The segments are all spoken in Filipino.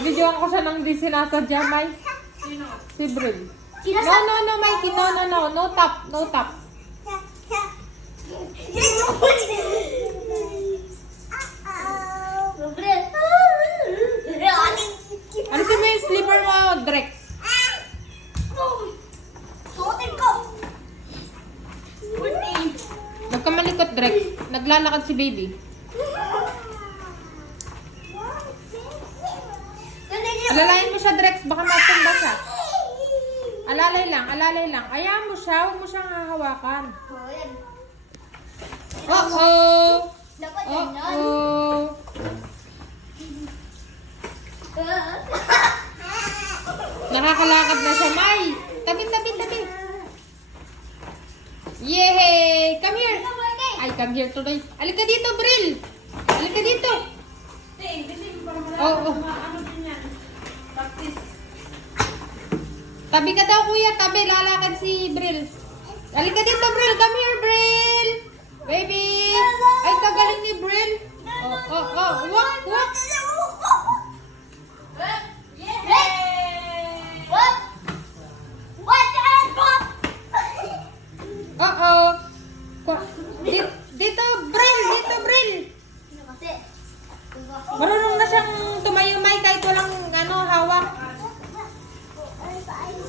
Nabidyoan ko siya ng di sinasadya, May. Sino? Si Bril. Sinasa- No, Mikey. No. No tap. No tap. Alisin mo yung slipper mo, Drex. Suotin ko! Huwag ka malikot, Drex. Naglalakad si baby. Alalayan mo siya, Drex. Baka matumba siya. Alalay lang. Ayaw mo siya. Huwag mo siyang hahawakan. Uh-oh. Dapat yan. Uh-oh. Nakakalakad na siya, May. Tabi. Yay! Come here. Ay, come here today. Alika dito, Bril. Alika dito. Kasi para Oo. ano din yan. Practice. Tabi ka daw, kuya. Tabi. Lalakad si Bril. Alika dito, Bril. Come here, Bril. Baby. Ay, kagaling ni Bril. Oh. Walk. Uh-oh. Dito, Bril. Marunong na siyang tumayumay kahit walang hawak.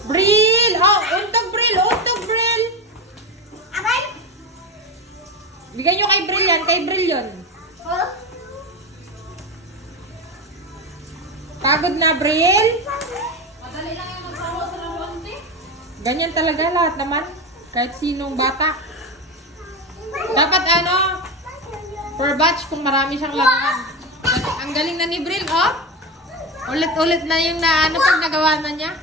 Bril! Untog, Bril. Bigyan nyo kay Bril yun. Pagod na, Bril? Madali lang yung magsawa sa lalawante. Ganyan talaga lahat naman. Kahit sinong bata. Dapat per batch kung marami siyang laruan. Ang galing na ni Bril, oh. Ulit-ulit na yung pag nagawa na niya.